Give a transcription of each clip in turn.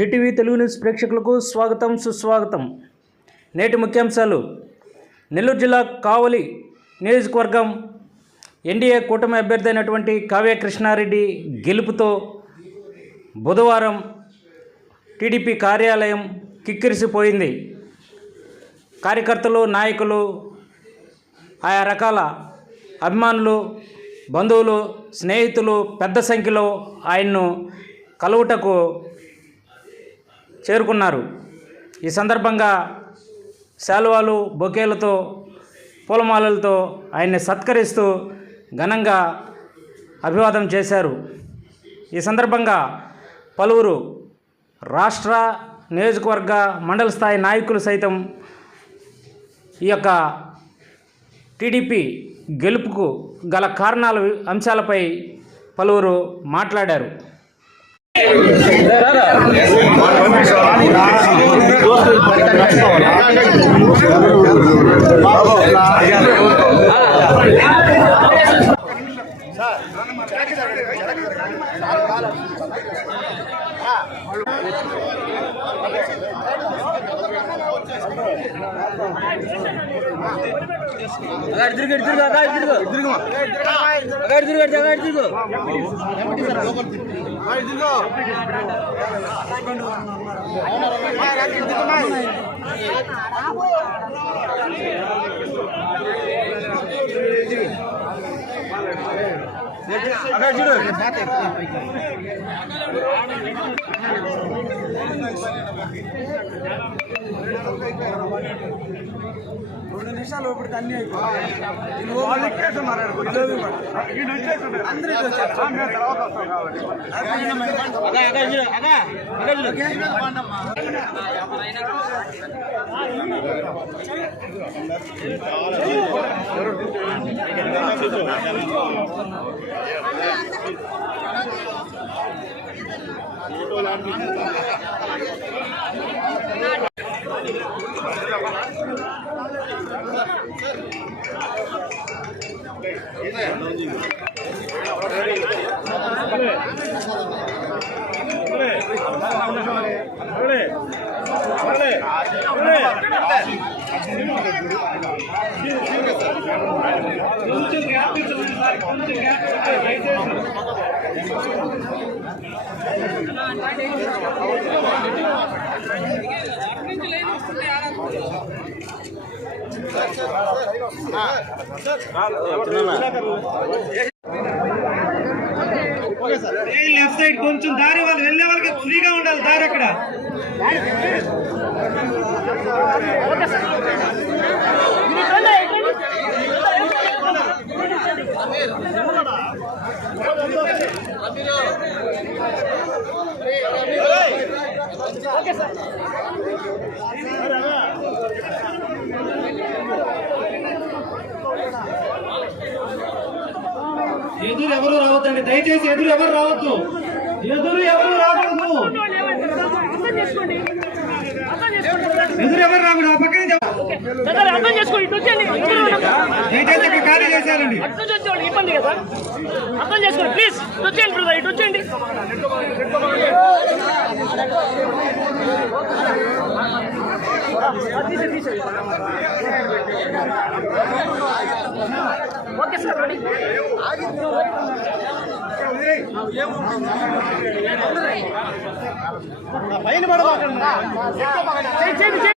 Zee TV Telugu news ప్రేక్షకులకు స్వాగతం సుస్వాగతం. నేటి ముఖ్యాంశాలు. నెల్లూరు జిల్లా కావలి నియోజకవర్గం ఎన్డీఏ కూటమి అభ్యర్థి అయినటువంటి కావ్య కృష్ణారెడ్డి గెలుపుతో బుధవారం టీడీపీ కార్యాలయం కిక్కిరిసిపోయింది. కార్యకర్తలు నాయకులు ఆయా రకాల అభిమానులు బంధువులు స్నేహితులు పెద్ద సంఖ్యలో ఆయన్ను కలువుటకు చేరుకున్నారు. ఈ సందర్భంగా శాలువాలు బొకేలతో పూలమాలలతో ఆయన్ని సత్కరిస్తూ ఘనంగా అభివాదం చేశారు. ఈ సందర్భంగా పలువురు రాష్ట్ర నియోజకవర్గ మండల స్థాయి నాయకులు సైతం ఈ యొక్క టీడీపీ గెలుపుకు గల కారణాల అంశాలపై పలువురు మాట్లాడారు. అదే அக்கா எடுத்துருக்கு எடுத்துருக்கு அக்கா எடுத்துருக்கு எடுத்துருக்குமா அக்கா எடுத்துருக்கு எடுத்து அக்கா எடுத்துருக்கு எடுத்துருக்கோம் రెండు నిమిషాలు లోపలికి అన్ని Hey! లెఫ్ట్ సైడ్ కొంచెం దారి వాళ్ళు వెళ్ళే వాళ్ళకి ఫ్రీగా ఉండాలి దారి అక్కడ ఎదురు ఎవరు రావద్దండి దయచేసి ఎదురు ఎవరు రావద్దు ఎదురు ఎవరు రాకూడదు అర్థం చేసుకోండి అర్థం చేసుకోండి. ఎదురు ఎవరు రాకూడదు ఆ పక్కన అర్థం చేసుకోండి దయచేసి ఖాళీ చేసేయాలండి అర్థం చేసుకోండి. ఇబ్బంది కదా? అర్థం చేసుకోండి. ప్లీజ్. ఇటు వచ్చేయండి బ్రదర్. ఇటు వచ్చేయండి. Okay sir ready. పైన చేయి, చేయి.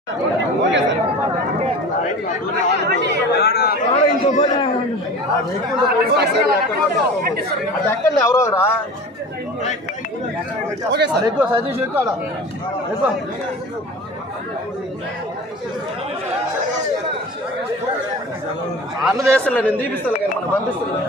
అది ఎక్కండి ఎవరో రా ఓకే సార్ ఎక్కువ సజెషన్ ఎక్కువ ఎక్కువ అన్న చేస్తాను నేను చూపిస్తాను కానీ మనం పంపిస్తున్నాను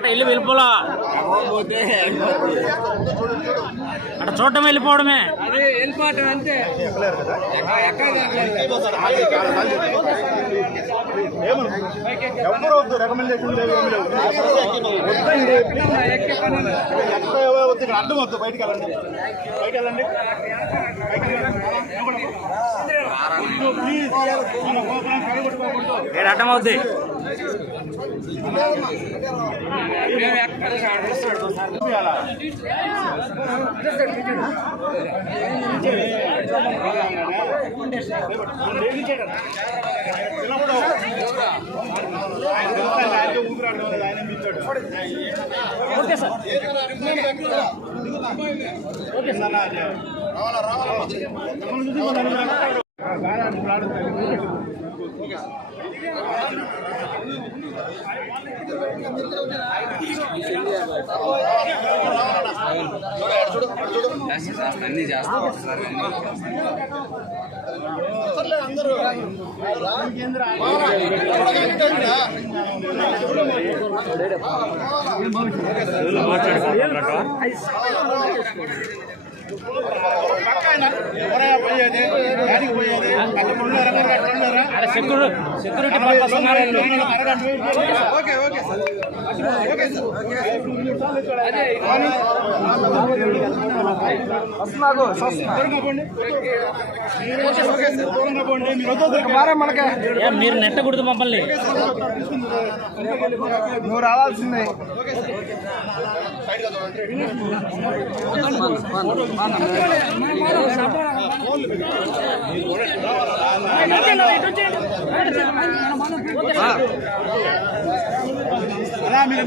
అక్కడ వెళ్ళి వెళ్ళిపోలా? అక్కడ చూడటం వెళ్ళిపోవడమే. ఎవరు వద్దు రికమెండేషన్ లేవు ఏమి లేవు వద్దండి. ఎక్కడ వద్దు ఇక్కడ అడ్డం వద్దు బయటికి వెళ్ళండి. బయటికి వెళ్ళండి. ప్లీజ్. మన కోపం ఓకే సార్ అడ్డం అవుద్ది ఓకే సార్ అన్ని చేస్తా ఒకసారి దానికి పోయేది security purpose okay okay sir. Okay sir మీరు మీరు నెట్టకూడదు మమ్మల్ని. నువ్వు రావాల్సిందే. అలా మీరు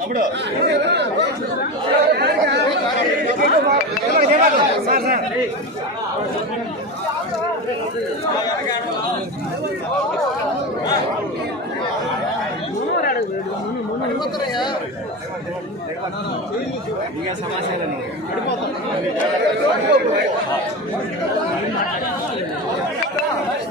అప్పుడు ఓకే సార్ అప్పుడు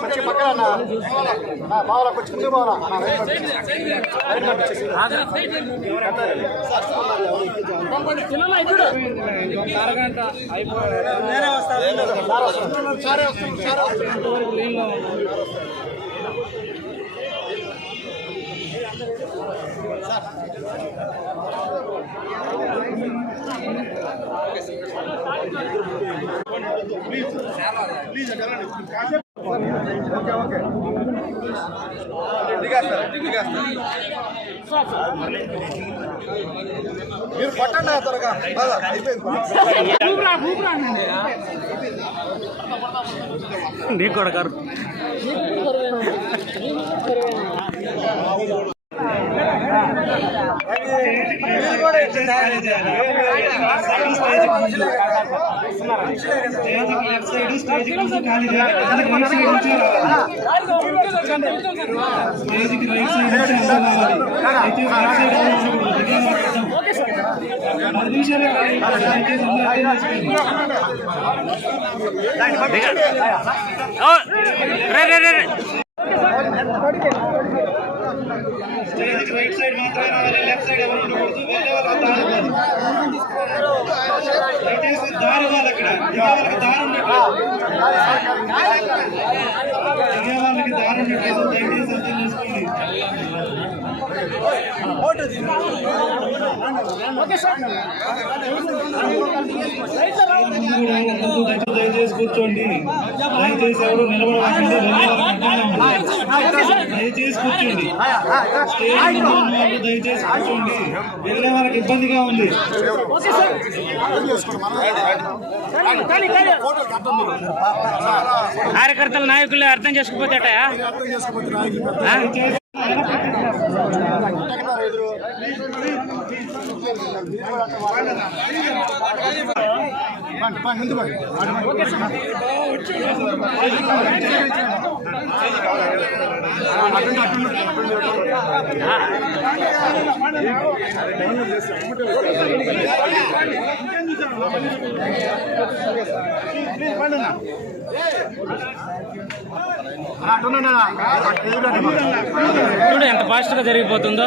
కొంచెం పక్కన బావలా కొంచెం ముందు బావలా అరగంట అయిపోయింది వస్తాను సారే వస్తాను సారే వస్తాను నుంచి అందరూ రావాలి. అయితే రైట్ సైడ్ ఎవరు ఉండకూడదు. రే రే రే. స్టేజ్కి రైట్ సైడ్ మాత్రమే రావాలి. లెఫ్ట్ సైడ్ ఎవరు ఉండకూడదు. వెళ్ళే వాళ్ళకి దయచేసి దారి ఇవ్వాలి అక్కడ. దిగే దారి ఉండట్లేదు. దిగే వాళ్ళకి దారి ఉండట్లేదు. దయచేసి అర్థం చేసుకోండి. దయచేసి- కూర్చోండి. దయచేసి ఎవరు నిలబడకండి దయచేసి కూర్చోండి. స్టేజ్ దయచేసి కూర్చోండి. వెళ్ళే వాళ్ళకి ఇబ్బందిగా ఉంది. కార్యకర్తల నాయకులు అర్థం చేసుకోపోతేట దయచేసి ఎదురు చూడు ఎంత ఫాస్ట్గా జరిగిపోతుందో.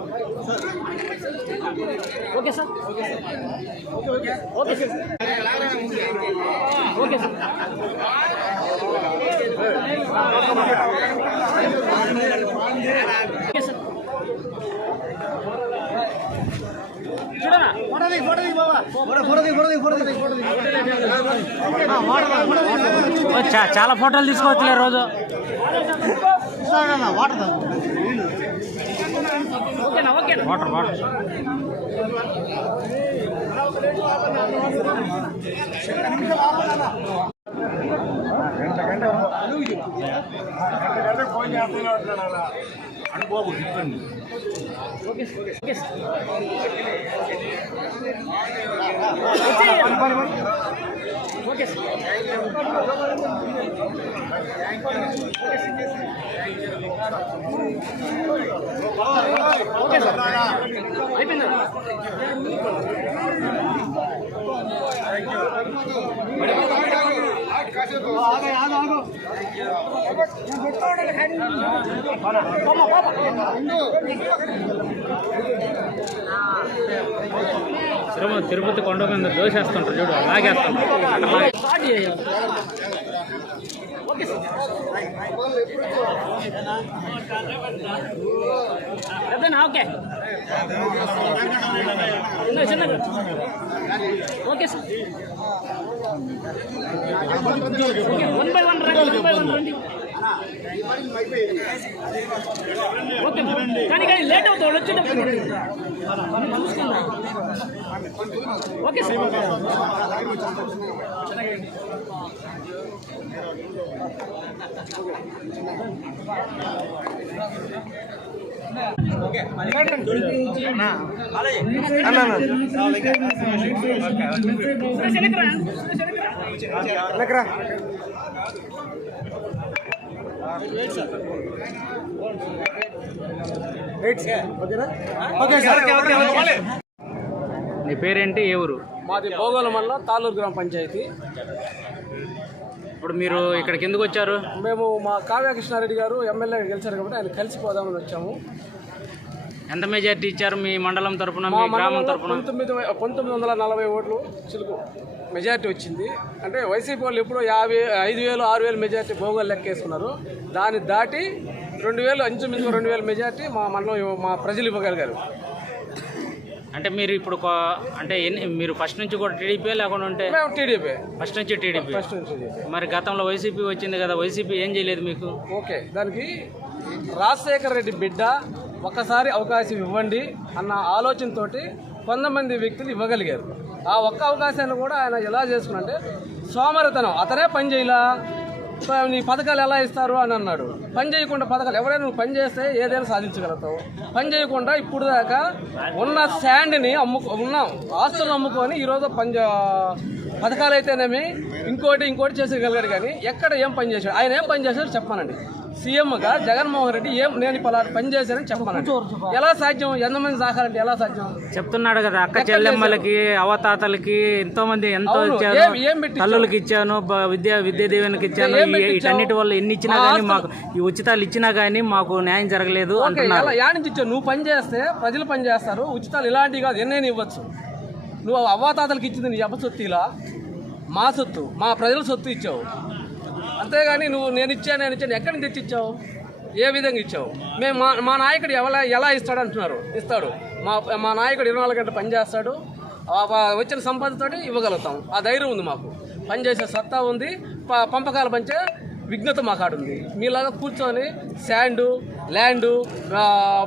ఆడు సార్ కట్టించి అయిపోతుంది ఉండు ఉండు తర్వాత చూద్దాం. రండి అన్న, రండి. అవే, ఫోటో తీ. రెడీ చేసుకొని రావాలి ఇక్కడ తీసుకోపోనా okay sir okay sir okay sir okay sir చూడనా ఓ, చా- చాలా ఫోటోలు తీసుకోవచ్చులే రోజు ఓకేనా ఓకేనా? Water water. ఫోన్ చేస్తున్నాడు అనుకోకు ఇబ్బంది okay sir okay sir okay sir okay sir అయిపోయిందా తిరుమల తిరుపతి కొండ మీద దోషేస్తుంటారు చూడు లాగేస్తుంటారు. ఓకే. Sir okay. చిన్న okay sir. One by one రండి వన్ బై వన్ రండి. ఓకే కానీ కానీ లేట్ అవుతాడు వచ్చేటప్పుడు. చూసుకుందాం ఓకే సార్. సురేష్ వెనక్కి రా. సురేష్ వెనక్కి రా. నీ పేరేంటి ఏ ఊరు మాది భోగోల మండలం తాలూరు గ్రామ పంచాయతీ ఇప్పుడు మీరు ఇక్కడికి ఎందుకు వచ్చారు? మేము మా కావ్య కృష్ణారెడ్డి గారు ఎమ్మెల్యే గెలిచారు కాబట్టి ఆయన కలిసిపోదామని వచ్చాము. ఎంత మెజార్టీ ఇచ్చారు మీ మండలం తరపున మా గ్రామం తరపున? పంతొమ్మిది పంతొమ్మిది వందల నలభై ఓట్లు చిలుకు మెజార్టీ వచ్చింది. అంటే వైసీపీ వాళ్ళు ఎప్పుడో యాభై ఐదు వేలు ఆరు వేలు మెజార్టీ భోగోలు లెక్కేసుకున్నారు. దాన్ని దాటి రెండు వేలు ఇంచుమించు రెండు వేల మెజార్టీ మా మండలం మా ప్రజలు ఇవ్వగలిగారు. అంటే మీరు ఇప్పుడు అంటే ఎన్ని మీరు ఫస్ట్ నుంచి కూడా టీడీపీ లేకుండా ఉంటే టీడీపీ ఫస్ట్ నుంచి టీడీపీ ఫస్ట్ నుంచి మరి గతంలో వైసీపీ వచ్చింది కదా వైసీపీ ఏం చేయలేదు మీకు? ఓకే దానికి రాజశేఖర రెడ్డి బిడ్డ ఒక్కసారి అవకాశం ఇవ్వండి అన్న ఆలోచనతోటి కొంతమంది వ్యక్తులు ఇవ్వగలిగారు. ఆ ఒక్క అవకాశాన్ని కూడా ఆయన ఎలా చేసుకున్నంటే సోమరితనం. అతనే పని చేయలా? నీ పథకాలు ఎలా ఇస్తారు అని అన్నాడు. పని చేయకుండా పథకాలు ఎవరైనా నువ్వు పని చేస్తే ఏదైనా సాధించగలుగుతావు. పని చేయకుండా ఇప్పుడు దాకా ఉన్న శాండ్ని అమ్ముకు ఉన్న ఆస్తులను అమ్ముకొని ఈరోజు పని పథకాలు అయితేనేమి ఇంకోటి ఇంకోటి చేసేయగలిగాడు కానీ ఎక్కడ ఏం పని చేశాడు? ఆయన ఏం పని చేశాడు చెప్పానండి. సీఎంగా జగన్మోహన్ రెడ్డి ఏం నేను పలా పని చేశానని చెప్పానండి ఎలా సాధ్యం? ఎంతమంది సాకాలంటే ఎలా సాధ్యం? చెప్తున్నాడు కదా అక్క చెల్లెమ్మలకి అవతాతలకి ఎంతో మంది ఎంతో. ఇచ్చాను? తల్లులకి ఇచ్చాను విద్యా విద్యా దీవెనకి ఇచ్చాను? వీటన్నిటి వల్ల ఎన్ని ఇచ్చినా కానీ మాకు ఈ ఉచితాలు ఇచ్చినా కానీ మాకు న్యాయం జరగలేదు అంటున్నారు. యాడ్ నుంచి ఇచ్చావు? నువ్వు పని చేస్తే ప్రజలు పని చేస్తారు ఉచితాలు ఇలాంటివి కాదు ఎన్నైనా ఇవ్వచ్చు. నువ్వు అవ్వాతాతలకు ఇచ్చింది నీ అబ్బ సొత్తు ఇలా మా సొత్తు మా ప్రజల సొత్తు ఇచ్చావు. అంతేగాని నువ్వు నేను ఇచ్చాను నేను ఇచ్చాను. ఎక్కడి నుంచి తెచ్చి ఇచ్చావు ఏ విధంగా ఇచ్చావు? మేము మా మా నాయకుడు ఎలా ఎలా ఇస్తాడు అంటున్నారు? ఇస్తాడు. మా మా నాయకుడు ఇరవై నాలుగు గంటలు పని చేస్తాడు ఆ ప- వచ్చిన సంపదతోటి ఇవ్వగలుగుతాం. ఆ ధైర్యం ఉంది మాకు. పని చేసే సత్తా ఉంది. పంపకాలు పంచే విఘ్నత మా కాడ ఉంది మీలాగా కూర్చొని శాండు ల్యాండు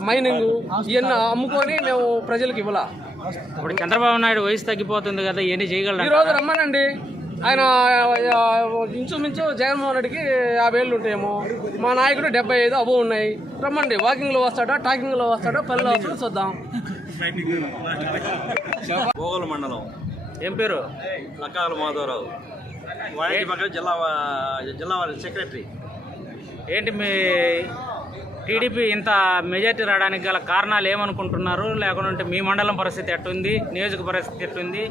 మైనింగ్ ఇవన్నీ అమ్ముకొని మేము ప్రజలకు ఇవ్వాల? ఇప్పుడు చంద్రబాబు నాయుడు వయసు తగ్గిపోతుంది కదా ఇవన్నీ చేయగలరా? ఈరోజు రమ్మనండి. ఆయన ఇంచుమించు జగన్మోహన్ రెడ్డికి యాభై ఏళ్ళు ఉంటాయేమో. మా నాయకుడు డెబ్బై ఐదు అబో ఉన్నాయి. రమ్మండి వాకింగ్లో వస్తాడో టాకింగ్లో వస్తాడో పల్లెలో వస్తాడో చూద్దాం. భోగోల మండలం. ఏం పేరు? లక్కాల మాధవరావు. పక్కన జిల్లా జిల్లా వారి సెక్రటరీ. ఏంటి మీ టీడీపీ ఇంత మెజార్టీ రావడానికి గల కారణాలు ఏమనుకుంటున్నారు? లేకుంటే మీ మండలం పరిస్థితి ఎట్టుంది? నియోజక పరిస్థితి ఎట్టుంది?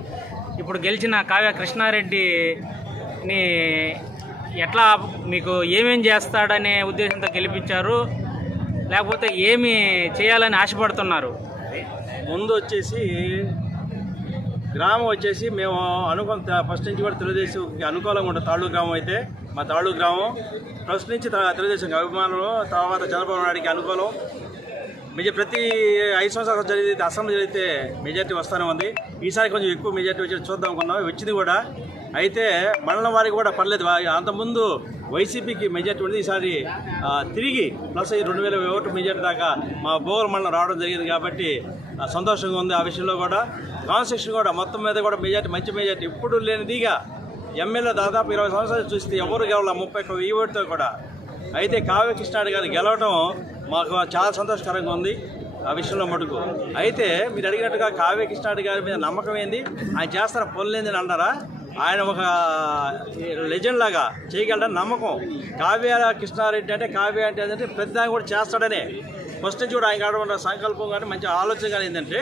ఇప్పుడు గెలిచిన కావ్య కృష్ణారెడ్డిని ఎట్లా మీకు ఏమేం చేస్తాడనే ఉద్దేశంతో గెలిపించారు? లేకపోతే ఏమి చేయాలని ఆశపడుతున్నారు? ముందు వచ్చేసి గ్రామం వచ్చేసి మేము అనుకూల ఫస్ట్ నుంచి కూడా తెలుగుదేశంకి అనుకూలంగా ఉంటుంది తాళ్ళు గ్రామం అయితే మా తాళూరు గ్రామం ఫస్ట్ నుంచి త- తెలుగుదేశం అభిమానులు తర్వాత చంద్రబాబు నాయుడికి అనుకూలం మెజ ప్రతి ఐదు సంవత్సరాలు జరిగితే అసెంబ్లీ జరిగితే మెజార్టీ వస్తూనే ఉంది. ఈసారి కొంచెం ఎక్కువ మెజార్టీ వచ్చి చూద్దాం అనుకున్నాం. వచ్చింది కూడా. అయితే మండలం వారికి కూడా పర్లేదు. అంతకుముందు వైసీపీకి మెజార్టీ ఉంది ఈసారి తిరిగి ప్లస్ ఈ రెండు వేల ఓటు మెజార్టీ దాకా మా బోగల మండలం రావడం జరిగింది కాబట్టి సంతోషంగా ఉంది ఆ విషయంలో కూడా. కాన్స్టిట్యూషన్ కూడా మొత్తం మీద కూడా మెజార్టీ మంచి మెజార్టీ ఇప్పుడు లేనిదిగా ఎమ్మెల్యే దాదాపు ఇరవై సంవత్సరాలు చూస్తే ఎవరు గెలవాలి ముప్పై ఈ ఓటుతో కూడా అయితే కావ్య కృష్ణాడు గారు గెలవడం మాకు చాలా సంతోషకరంగా ఉంది ఆ విషయంలో మటుకు. అయితే మీరు అడిగినట్టుగా కావ్య కృష్ణాడు గారి మీద నమ్మకం ఏంది? ఆయన చేస్తున్న పనులు ఏందని అన్నారా? ఆయన ఒక లెజెండ్ లాగా చేయగలడని నమ్మకం. కావ్య కృష్ణారెడ్డి అంటే కావ్య అంటే ఏంటంటే ప్రతిదాన్ని కూడా చేస్తాడనే ఫస్ట్ నుంచి కూడా ఆయన కాడ ఉన్న సంకల్పం కానీ మంచి ఆలోచన కానీ ఏంటంటే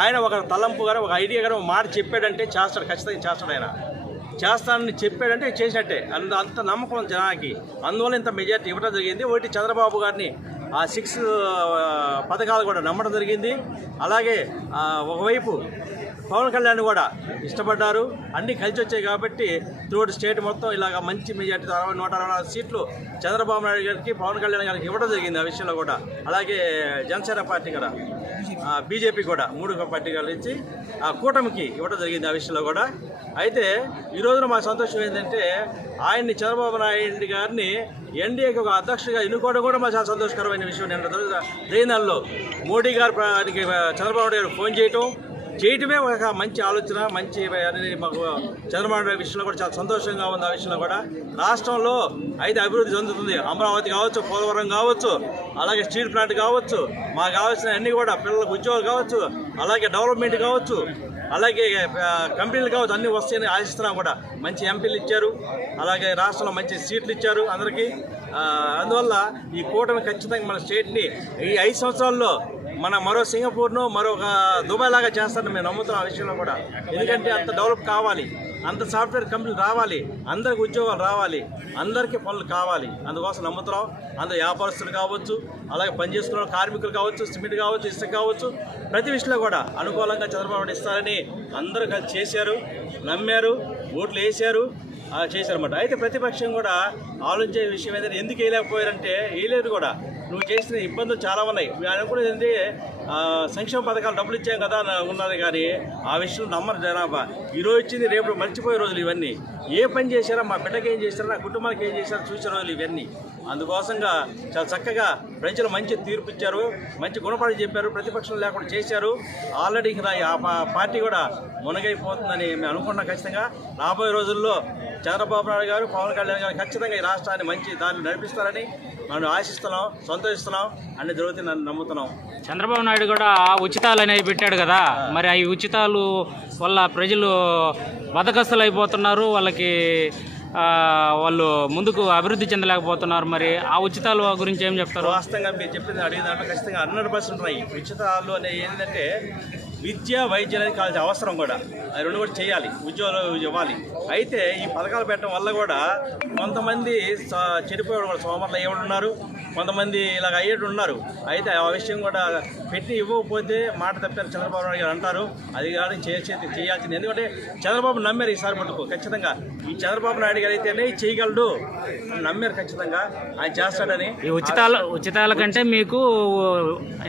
ఆయన ఒక తలంపు కానీ ఒక ఐడియా కానీ ఒక మాట చెప్పాడంటే చేస్తాడు ఖచ్చితంగా చేస్తాడు ఆయన. చేస్తానని చెప్పాడంటే చేసినట్టే. అంత అంత నమ్మకం జనానికి. అందువల్ల ఇంత మెజార్టీ ఇవ్వడం జరిగింది. ఒకటి చంద్రబాబు గారిని ఆ సిక్స్ పథకాలు కూడా నమ్మడం జరిగింది. అలాగే ఒకవైపు పవన్ కళ్యాణ్ కూడా ఇష్టపడ్డారు. అన్నీ కలిసి వచ్చాయి కాబట్టి త్రూఅవుట్ స్టేట్ మొత్తం ఇలాగ మంచి మెజార్టీ అరవై నూట అరవై నాలుగు సీట్లు చంద్రబాబు నాయుడు గారికి పవన్ కళ్యాణ్ గారికి ఇవ్వడం జరిగింది ఆ విషయంలో కూడా. అలాగే జనసేన పార్టీ కూడా బీజేపీ కూడా మూడు పార్టీ ఇచ్చి ఆ కూటమికి ఇవ్వడం జరిగింది ఆ విషయంలో కూడా. అయితే ఈ రోజున మా సంతోషం ఏంటంటే ఆయన్ని చంద్రబాబు నాయుడు గారిని ఎన్డీఏకి ఒక అధ్యక్షుడిగా ఎన్నుకోవడం కూడా మా చాలా సంతోషకరమైన విషయం. నేను జరిగిన మోడీ గారు చంద్రబాబు నాయుడు గారు ఫోన్ చేయటం చేయటమే ఒక మంచి ఆలోచన మంచి అనేది మాకు చంద్రబాబు నాయుడు విషయంలో కూడా చాలా సంతోషంగా ఉంది ఆ విషయంలో కూడా. రాష్ట్రంలో అయితే అభివృద్ధి చెందుతుంది. అమరావతి కావచ్చు పోలవరం కావచ్చు అలాగే స్టీల్ ప్లాంట్ కావచ్చు మాకు కావాల్సిన అన్ని కూడా పిల్లలకు ఉద్యోగాలు కావచ్చు అలాగే డెవలప్మెంట్ కావచ్చు అలాగే కంపెనీలు కావచ్చు అన్ని వస్తాయని ఆశిస్తున్నాం కూడా. మంచి ఎంపీలు ఇచ్చారు. అలాగే రాష్ట్రంలో మంచి సీట్లు ఇచ్చారు అందరికీ. అందువల్ల ఈ కూటమి ఖచ్చితంగా మన స్టేట్ని ఈ ఐదు సంవత్సరాల్లో మన మరో సింగపూర్ను మరొక దుబాయ్ లాగా చేస్తారని మేము నమ్ముతున్నాం ఆ విషయంలో కూడా. ఎందుకంటే అంత డెవలప్ కావాలి. అంత సాఫ్ట్వేర్ కంపెనీలు రావాలి. అందరికి ఉద్యోగాలు రావాలి. అందరికీ పనులు కావాలి. అందుకోసం నమ్ముతున్నాం. అందరు వ్యాపారస్తులు కావచ్చు అలాగే పనిచేస్తున్న కార్మికులు కావచ్చు సిమెంట్ కావచ్చు ఇసుక కావచ్చు ప్రతి విషయంలో కూడా అనుకూలంగా చంద్రబాబు ఇస్తారని అందరూ కలిసి చేశారు నమ్మారు ఓట్లు వేశారు. చేశారన్నమాట. అయితే ప్రతిపక్షం కూడా ఆలోచించే విషయం ఏదైనా ఎందుకు వేయలేకపోయారంటే వేయలేదు కూడా. నువ్వు చేసిన ఇబ్బందులు చాలా ఉన్నాయి. అనుకునేది ఏంటి సంక్షేమ పథకాలు డబ్బులు ఇచ్చాం కదా అని ఉన్నది కానీ ఆ విషయం నమ్మరు జనాభా. ఈరోజు ఇచ్చింది రేపు మర్చిపోయే రోజులు ఇవన్నీ. ఏ పని చేశారా మా బిడ్డకి ఏం చేశారో నా కుటుంబానికి ఏం చేశారో చూసే రోజులు ఇవన్నీ. అందుకోసంగా చాలా చక్కగా ప్రజలు మంచి తీర్పు ఇచ్చారు మంచి గుణపాఠం చెప్పారు ప్రతిపక్షం లేకుండా చేశారు. ఆల్రెడీ ఆ పా- పార్టీ కూడా మునగైపోతుందని మేము అనుకుంటున్నాం ఖచ్చితంగా. రాబోయే రోజుల్లో చంద్రబాబు నాయుడు గారు పవన్ కళ్యాణ్ గారు ఖచ్చితంగా ఈ రాష్ట్రాన్ని మంచి దాన్ని నడిపిస్తారని మనం ఆశిస్తున్నాం సంతోషిస్తున్నాం అన్ని జరుగుతుంది నన్ను నమ్ముతున్నాం. చంద్రబాబు నాయుడు కూడా ఉచితాలు అనేవి పెట్టాడు కదా. మరి ఆ ఉచితాలు వల్ల ప్రజలు బతకస్తులు అయిపోతున్నారు వాళ్ళకి వాళ్ళు ముందుకు అభివృద్ధి చెందలేకపోతున్నారు మరి. ఆ ఉచితాల గురించి ఏం చెప్తారు? వాస్తవంగా మీరు చెప్పింది అడిగిన దాంట్లో ఖచ్చితంగా హండ్రెడ్ పర్సెంట్ ఉన్నాయి ఉచితాలు అనేది ఏంటంటే విద్య వైద్యం అనేది కావాల్సిన అవసరం కూడా. అది రెండు కూడా చేయాలి ఉద్యోగాలు ఇవ్వాలి. అయితే ఈ పథకాలు పెట్టడం వల్ల కూడా కొంతమంది చెడిపోయేవాడు కూడా సోమర్లు అయ్యేవాడు ఉన్నారు కొంతమంది ఇలాగ అయ్యేటి ఉన్నారు. అయితే ఆ విషయం కూడా పెట్టి ఇవ్వకపోతే మాట తప్పారు చంద్రబాబు నాయుడు గారు అంటారు అది కానీ చేసే చేయాల్సింది. ఎందుకంటే చంద్రబాబు నమ్మారు ఈసారి మటుకు ఖచ్చితంగా. ఈ చంద్రబాబు నాయుడు గారు అయితేనే చేయగలడు నమ్మారు ఖచ్చితంగా. ఆయన చేస్తాడని ఈ ఉచితాల ఉచితాల కంటే మీకు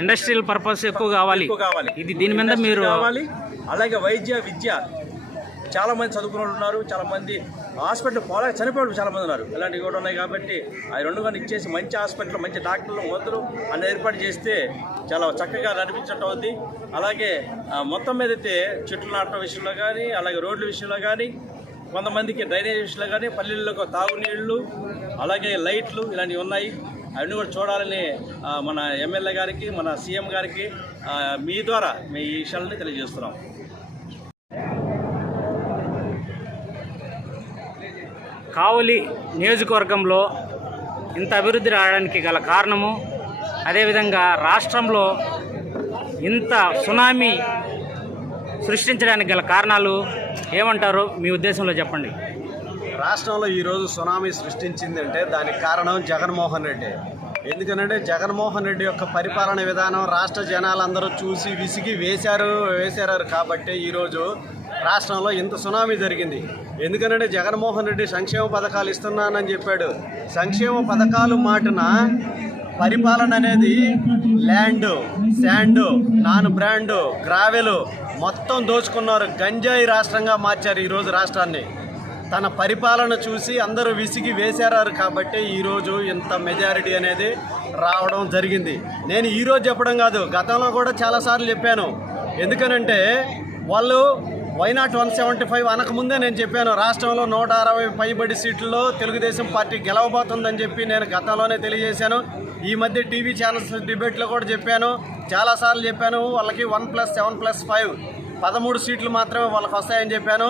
ఇండస్ట్రియల్ పర్పస్ ఎక్కువ కావాలి. ఎక్కువ కావాలి. ఇది దీని మీద మీరు అలాగే వైద్య విద్య. చాలా మంది చదువుకున్న వాళ్ళు ఉన్నారు చాలా మంది హాస్పిటల్ పోలే చనిపోయాడు చాలా మంది ఉన్నారు. ఇలాంటివి కూడా ఉన్నాయి కాబట్టి ఆ రెండు కానీ ఇచ్చేసి మంచి హాస్పిటల్ మంచి డాక్టర్లు మందులు అన్ని ఏర్పాటు చేస్తే చాలా చక్కగా నడిపించడం అవుద్ది. అలాగే మొత్తం మీద అయితే చెట్లు నాటడం విషయంలో కానీ అలాగే రోడ్ల విషయంలో కానీ కొంతమందికి డ్రైనేజ్ విషయంలో కానీ పల్లెల్లో తాగునీళ్ళు అలాగే లైట్లు ఇలాంటివి ఉన్నాయి. అవన్నీ కూడా చూడాలని మన ఎమ్మెల్యే గారికి మన సీఎం గారికి మీ ద్వారా మీ ఈ విషయాలని తెలియజేస్తున్నాం. కావలి నియోజకవర్గంలో ఇంత అభివృద్ధి రావడానికి గల కారణము అదేవిధంగా రాష్ట్రంలో ఇంత సునామీ సృష్టించడానికి గల కారణాలు ఏమంటారు మీ ఉద్దేశంలో చెప్పండి. రాష్ట్రంలో ఈరోజు సునామీ సృష్టించిందంటే దానికి కారణం జగన్మోహన్ రెడ్డి. ఎందుకనంటే జగన్మోహన్ రెడ్డి యొక్క పరిపాలన విధానం రాష్ట్ర జనాలందరూ చూసి విసిగి వేశారు వేశారు కాబట్టి ఈరోజు రాష్ట్రంలో ఇంత సునామీ జరిగింది. ఎందుకనంటే జగన్మోహన్ రెడ్డి సంక్షేమ పథకాలు ఇస్తున్నానని చెప్పాడు. సంక్షేమ పథకాలు మాటన పరిపాలన అనేది land sand non brand gravel మొత్తం దోచుకున్నారు. గంజాయి రాష్ట్రంగా మార్చారు ఈరోజు రాష్ట్రాన్ని. తన పరిపాలన చూసి అందరూ విసిగి వేశారు కాబట్టి ఈరోజు ఇంత మెజారిటీ అనేది రావడం జరిగింది. నేను ఈరోజు చెప్పడం కాదు గతంలో కూడా చాలాసార్లు చెప్పాను. ఎందుకనంటే వాళ్ళు why not one seventy five అనకముందే నేను చెప్పాను రాష్ట్రంలో నూట అరవై పైబడి సీట్లలో తెలుగుదేశం పార్టీ గెలవబోతుందని చెప్పి నేను గతంలోనే తెలియజేశాను. ఈ మధ్య టీవీ ఛానల్స్ డిబేట్లో కూడా చెప్పాను. చాలాసార్లు చెప్పాను వాళ్ళకి one plus seven plus five పదమూడు సీట్లు మాత్రమే వాళ్ళకి వస్తాయని చెప్పాను.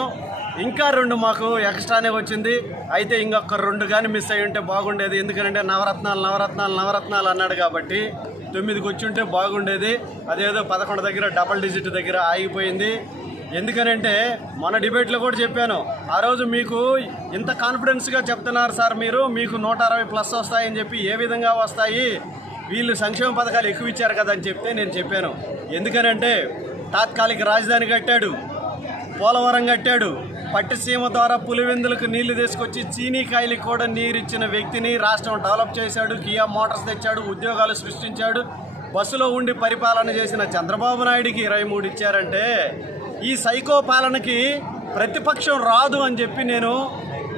ఇంకా రెండు మాకు ఎక్స్ట్రానే వచ్చింది. అయితే ఇంకొక రెండు కానీ మిస్ అయి ఉంటే బాగుండేది. ఎందుకంటే నవరత్నాలు నవరత్నాలు నవరత్నాలు అన్నాడు కాబట్టి తొమ్మిదికి వచ్చి ఉంటే బాగుండేది. అదేదో పదకొండు దగ్గర డబల్ డిజిట్ దగ్గర ఆగిపోయింది. ఎందుకనంటే మన డిబేట్లో కూడా చెప్పాను. ఆ రోజు మీకు ఇంత కాన్ఫిడెన్స్గా చెప్తున్నారు సార్ మీరు. మీకు నూట అరవై ప్లస్ వస్తాయని చెప్పి ఏ విధంగా వస్తాయి? వీళ్ళు సంక్షేమ పథకాలు ఎక్కువ ఇచ్చారు కదా అని చెప్తే నేను చెప్పాను. ఎందుకనంటే తాత్కాలిక రాజధాని కట్టాడు. పోలవరం కట్టాడు. పట్టిసీమ ద్వారా పులివెందులకు నీళ్ళు తీసుకొచ్చి చీనీకాయలకు కూడా నీరు ఇచ్చిన వ్యక్తిని రాష్ట్రం డెవలప్ చేశాడు కియా మోటార్స్ తెచ్చాడు ఉద్యోగాలు సృష్టించాడు బస్సులో ఉండి పరిపాలన చేసిన చంద్రబాబు నాయుడికి ఇరవై మూడు ఇచ్చారంటే ఈ సైకో పాలనకి ప్రతిపక్షం రాదు అని చెప్పి నేను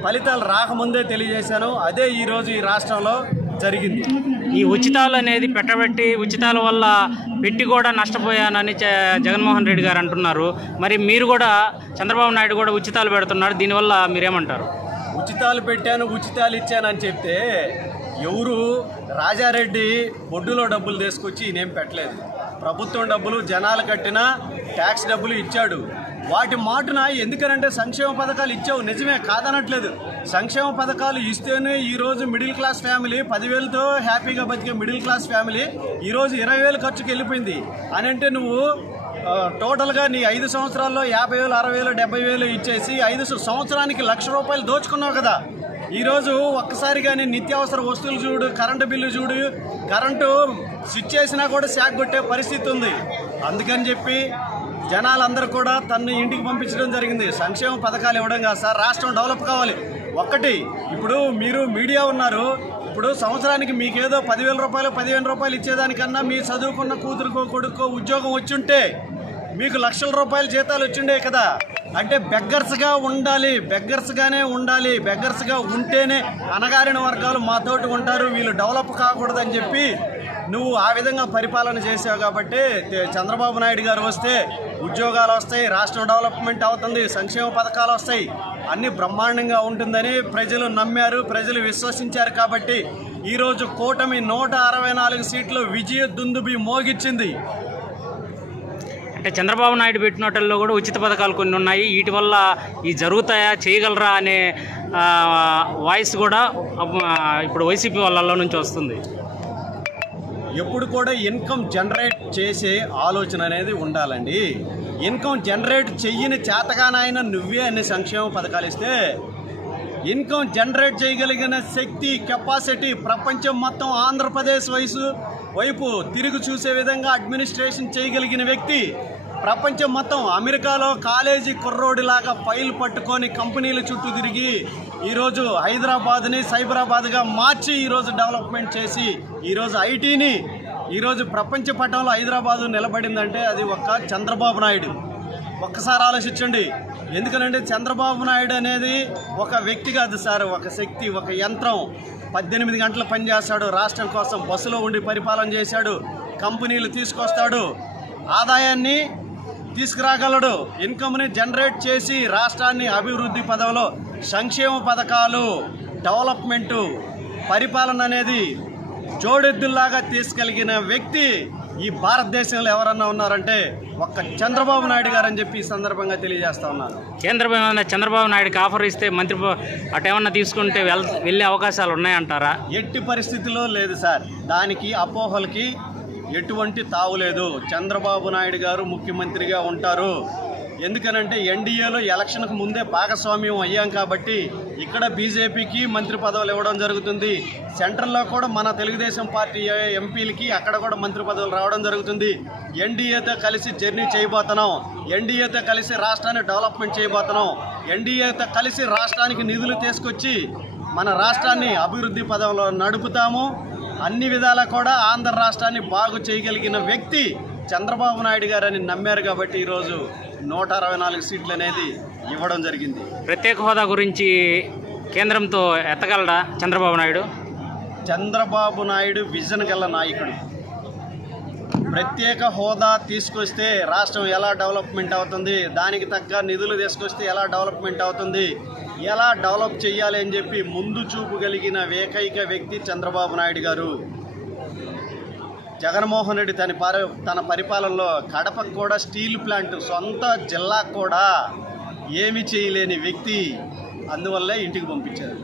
ఫలితాలు రాకముందే తెలియజేశాను. అదే ఈరోజు ఈ రాష్ట్రంలో జరిగింది. ఈ ఉచితాలు అనేది పెట్టబెట్టి ఉచితాల వల్ల పెట్టి కూడా నష్టపోయానని జగన్మోహన్ రెడ్డి గారు అంటున్నారు. మరి మీరు కూడా చంద్రబాబు నాయుడు కూడా ఉచితాలు పెడుతున్నారు. దీనివల్ల మీరేమంటారు? ఉచితాలు పెట్టాను ఉచితాలు ఇచ్చానని చెప్తే ఎవరు రాజారెడ్డి బొడ్డులో డబ్బులు తీసుకొచ్చి నేను పెట్టలేదు. ప్రభుత్వం డబ్బులు జనాలు కట్టిన ట్యాక్స్ డబ్బులు ఇచ్చాడు. వాటి మాటున ఎందుకనంటే సంక్షేమ పథకాలు ఇచ్చావు. నిజమే కాదనట్లేదు. సంక్షేమ పథకాలు ఇస్తేనే ఈరోజు మిడిల్ క్లాస్ ఫ్యామిలీ పదివేలతో హ్యాపీగా బతికే మిడిల్ క్లాస్ ఫ్యామిలీ ఈరోజు ఇరవై వేలు ఖర్చుకి వెళ్ళిపోయింది అని అంటే నువ్వు టోటల్గా నీ ఐదు సంవత్సరాల్లో యాభై వేలు అరవై వేలు డెబ్బై వేలు ఇచ్చేసి ఐదు సంవత్సరానికి లక్ష రూపాయలు దోచుకున్నావు కదా. ఈరోజు ఒక్కసారి కానీ నిత్యావసర వస్తువులు చూడు కరెంటు బిల్లు చూడు కరెంటు స్విచ్ చేసినా కూడా శాక్ కొట్టే పరిస్థితి ఉంది. అందుకని చెప్పి జనాలందరూ కూడా తను ఇంటికి పంపించడం జరిగింది. సంక్షేమ పథకాలు ఇవ్వడం కాదు సార్ రాష్ట్రం డెవలప్ కావాలి. ఒక్కటి ఇప్పుడు మీరు మీడియా ఉన్నారు. ఇప్పుడు సంవత్సరానికి మీకేదో పదివేల రూపాయలు పదిహేను రూపాయలు ఇచ్చేదానికన్నా మీ చదువుకున్న కూతురుకో కొడుకో ఉద్యోగం వచ్చుంటే మీకు లక్షల రూపాయల జీతాలు వచ్చిండే కదా. అంటే బెగ్గర్స్గా ఉండాలి బెగ్గర్స్గానే ఉండాలి బెగ్గర్స్గా ఉంటేనే అనగారిన వర్గాలు మాతోటి ఉంటారు వీళ్ళు డెవలప్ కాకూడదని చెప్పి నువ్వు ఆ విధంగా పరిపాలన చేసావు కాబట్టి చంద్రబాబు నాయుడు గారు వస్తే ఉద్యోగాలు వస్తాయి రాష్ట్రం డెవలప్మెంట్ అవుతుంది సంక్షేమ పథకాలు వస్తాయి. అన్ని బ్రహ్మాండంగా ఉంటుందని ప్రజలు నమ్మారు ప్రజలు విశ్వసించారు కాబట్టి ఈరోజు కూటమి నూట అరవై నాలుగు సీట్లు విజయ దుందుబి మోగిచ్చింది. అంటే చంద్రబాబు నాయుడు పెట్టిన వాటిల్లో కూడా ఉచిత పథకాలు కొన్ని ఉన్నాయి. వీటి వల్ల ఈ జరుగుతాయా చేయగలరా అనే వాయిస్ కూడా ఇప్పుడు వైసీపీ వాళ్ళల్లో నుంచి వస్తుంది. ఎప్పుడు కూడా ఇన్కమ్ జనరేట్ చేసే ఆలోచన అనేది ఉండాలండి. ఇన్కమ్ జనరేట్ చెయ్యని చేతగానైనా నువ్వే అనే సంక్షేమ పథకాలు ఇస్తే ఇన్కమ్ జనరేట్ చేయగలిగిన శక్తి కెపాసిటీ ప్రపంచం మొత్తం ఆంధ్రప్రదేశ్ వయసు వైపు తిరిగి చూసే విధంగా అడ్మినిస్ట్రేషన్ చేయగలిగిన వ్యక్తి ప్రపంచం మొత్తం అమెరికాలో కాలేజీ కుర్రోడిలాగా ఫైల్ పట్టుకొని కంపెనీల చుట్టూ తిరిగి ఈరోజు హైదరాబాద్ని సైబరాబాద్గా మార్చి ఈరోజు డెవలప్మెంట్ చేసి ఈరోజు ఐటీని ఈరోజు ప్రపంచ పటంలో హైదరాబాదు నిలబడిందంటే అది ఒక్క చంద్రబాబు నాయుడు. ఒక్కసారి ఆలోచించండి. ఎందుకనంటే చంద్రబాబు నాయుడు అనేది ఒక వ్యక్తి కాదు సార్ ఒక శక్తి ఒక యంత్రం. పద్దెనిమిది గంటలు పనిచేస్తాడు రాష్ట్రం కోసం బస్సులో ఉండి పరిపాలన చేశాడు కంపెనీలు తీసుకొస్తాడు ఆదాయాన్ని తీసుకురాగలడు ఇన్కమ్ని జనరేట్ చేసి రాష్ట్రాన్ని అభివృద్ధి పదవిలో సంక్షేమ పథకాలు డెవలప్మెంటు పరిపాలన అనేది జోడెద్దుల్లాగా తీసుకెలిగిన వ్యక్తి ఈ భారతదేశంలో ఎవరన్నా ఉన్నారంటే ఒక్క చంద్రబాబు నాయుడు గారు అని చెప్పి ఈ సందర్భంగా తెలియజేస్తా ఉన్నాను. కేంద్రం ఏమైనా చంద్రబాబు నాయుడుకి ఆఫర్ ఇస్తే మంత్రి అటేమన్నా తీసుకుంటే వెళ్ళే అవకాశాలు ఉన్నాయంటారా? ఎట్టి పరిస్థితిలో లేదు సార్. దానికి అపోహలకి ఎటువంటి తావు లేదు. చంద్రబాబు నాయుడు గారు ముఖ్యమంత్రిగా ఉంటారు. ఎందుకనంటే ఎన్డీఏలో ఎలక్షన్కు ముందే భాగస్వామ్యం అయ్యాం కాబట్టి ఇక్కడ బీజేపీకి మంత్రి పదవులు ఇవ్వడం జరుగుతుంది. సెంట్రల్లో కూడా మన తెలుగుదేశం పార్టీ ఎంపీలకి అక్కడ కూడా మంత్రి పదవులు రావడం జరుగుతుంది. ఎన్డీఏతో కలిసి జర్నీ చేయబోతున్నాం. ఎన్డీఏతో కలిసి రాష్ట్రాన్ని డెవలప్మెంట్ చేయబోతున్నాం. ఎన్డీఏతో కలిసి రాష్ట్రానికి నిధులు తీసుకొచ్చి మన రాష్ట్రాన్ని అభివృద్ధి పదంలో నడుపుతాము. అన్ని విధాలా కూడా ఆంధ్ర రాష్ట్రాన్ని బాగు చేయగలిగిన వ్యక్తి చంద్రబాబు నాయుడు గారని నమ్మారు కాబట్టి ఈరోజు నూట అరవై నాలుగు సీట్లు అనేది ఇవ్వడం జరిగింది. ప్రత్యేక హోదా గురించి కేంద్రంతో ఎత్తగలడా చంద్రబాబు నాయుడు? చంద్రబాబు నాయుడు విజన్ గల నాయకుడు. ప్రత్యేక హోదా తీసుకొస్తే రాష్ట్రం ఎలా డెవలప్మెంట్ అవుతుంది దానికి తగ్గ నిధులు తీసుకొస్తే ఎలా డెవలప్మెంట్ అవుతుంది ఎలా డెవలప్ చేయాలి అని చెప్పి ముందు చూపు కలిగిన ఏకైక వ్యక్తి చంద్రబాబు నాయుడు గారు. జగన్మోహన్ రెడ్డి తన పరి తన పరిపాలనలో కడపకు కూడా స్టీల్ ప్లాంట్ సొంత జిల్లాకు కూడా ఏమి చేయలేని వ్యక్తి అందువల్లే ఇంటికి పంపించారు.